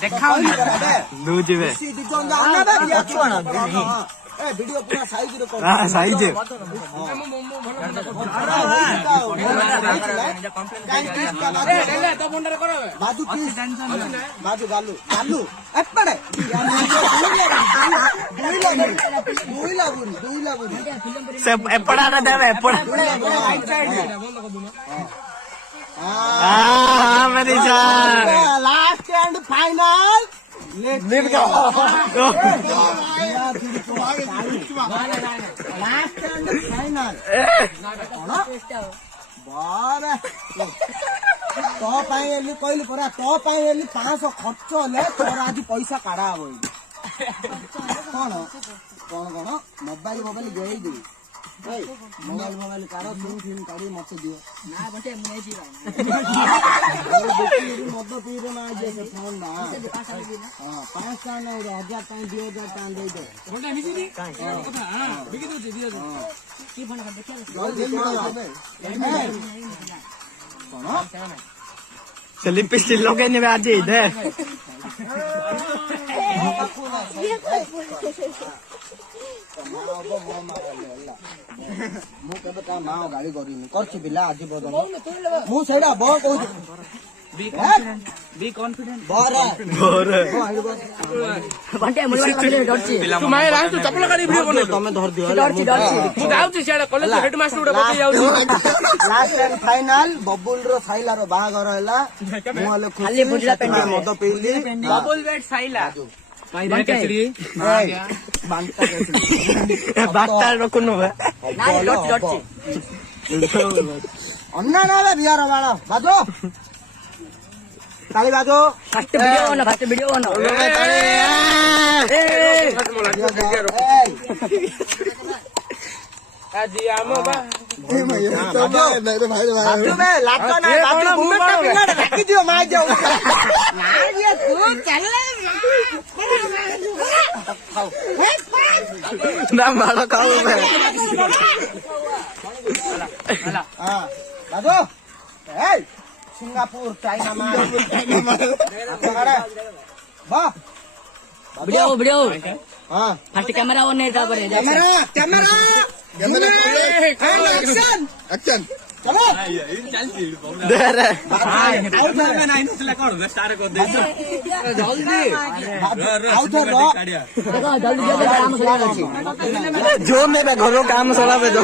देखा दूजिबे वीडियो पूरा साइज रे कर हां साइज बाजू की बाजू गालू गालू एपड़े दुई लागुनी से एपड़ा ना देबे एपड़ा हां मेरी जान लास्ट एंड फाइनल लिप का लास्ट एंड फाइनल बाबा तो कहली परा तो 500 खर्च हेले तोर आज पैसा काढ़ा हम कौन कौन कौन मोबाइल गई देवी मोबाइल काढ़ फिल्म काढ़ी मत दियो मद पीबे ना फोन ना 500 ना 1000 2000 दे दे से लिपस्टिक लगे ने आज दे गाड़ी कर पिला आज मुझे बी कॉन्फिडेंट चपल गाड़ी तमें धर दियो लास्ट एंड फाइनल बबुल रो साइला रो बाहागर हैला मद पीली बबुल बेट साइला बात रखुन अन्ना ना बिहार वाला बाजो ताली बाजो फर्स्ट वीडियो बना ना मारो खाओ बाजो सिंगापुर चाइना वीडियो हाँ फर्स्ट कैमरा ऑन है कैमरा एक्शन चलो दे रे जल्दी जो मेरे घरों काम सला पे दो